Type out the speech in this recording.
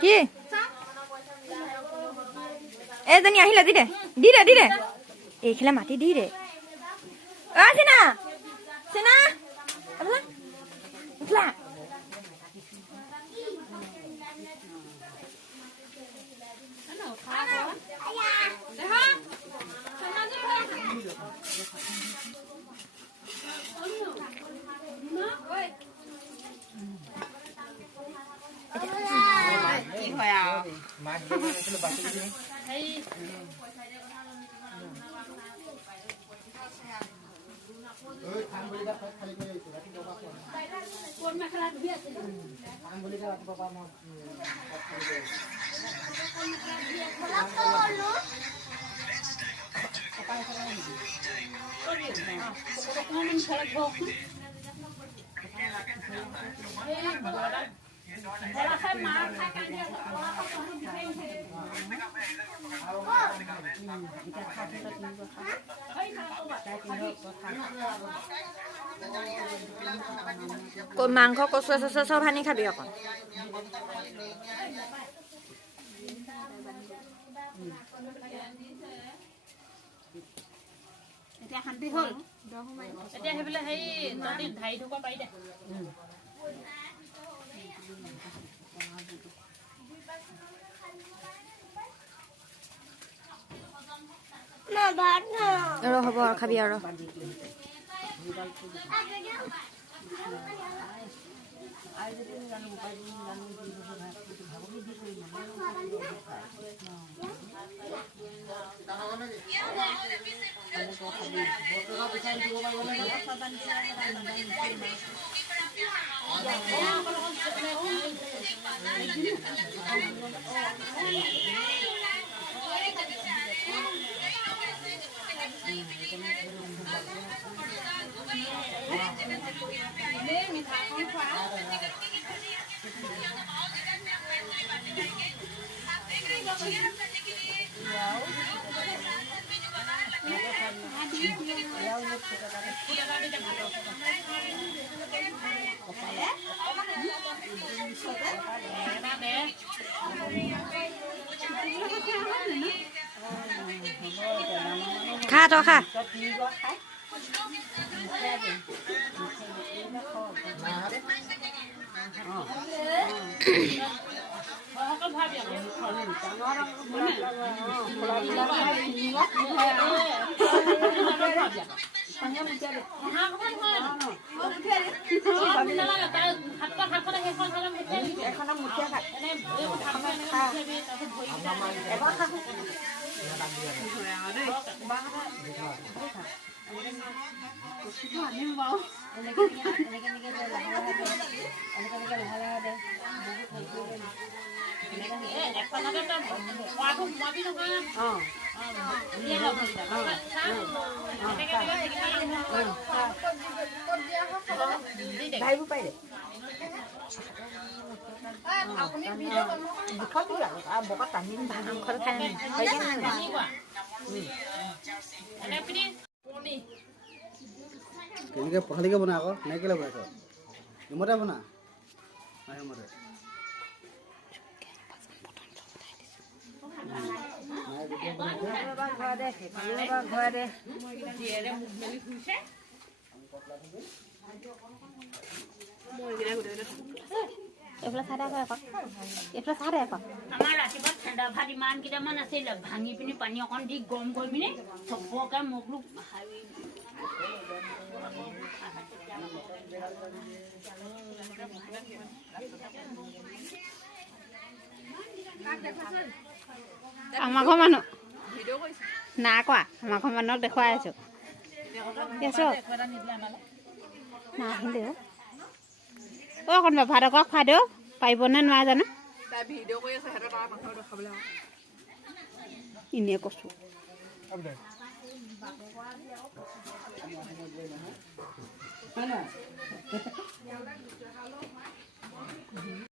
কি এজনী আহিলে দি দে এইখিলা মাটি দি দে চিনা চিনা উঠলা কি হয় আৰু মাংস কচুৱা চচুৱা চব সানি খাবি অকণ এতিয়া শান্তি হ'ল এতিয়া সেইবিলাক সেই তহঁতি ধাৰি থব পাৰি দে হ'ব আৰু খাবি আৰু খা তই খা কেনেকৈ পথালিকৈ বনাই আকৌ নাইকেলে বনাইছ হিমতে বনা হিমতে আমাৰ ৰাতিপুৱা ঠাণ্ডা ভাত ইমান কেইটামান আছিল ভাঙি পিনি পানী অকণ দি গৰম কৰি পিনি চবকে মোক আমাৰ ঘৰ মানুহ নাই কোৱা আমাৰ ঘৰ মানুহক দেখুৱাই আছো নাহিলে অকণ ভাত আকৌ খুৱাই দিওঁ পাৰিবনে নোৱাৰে জানো এনেই কৈছো হয় নাই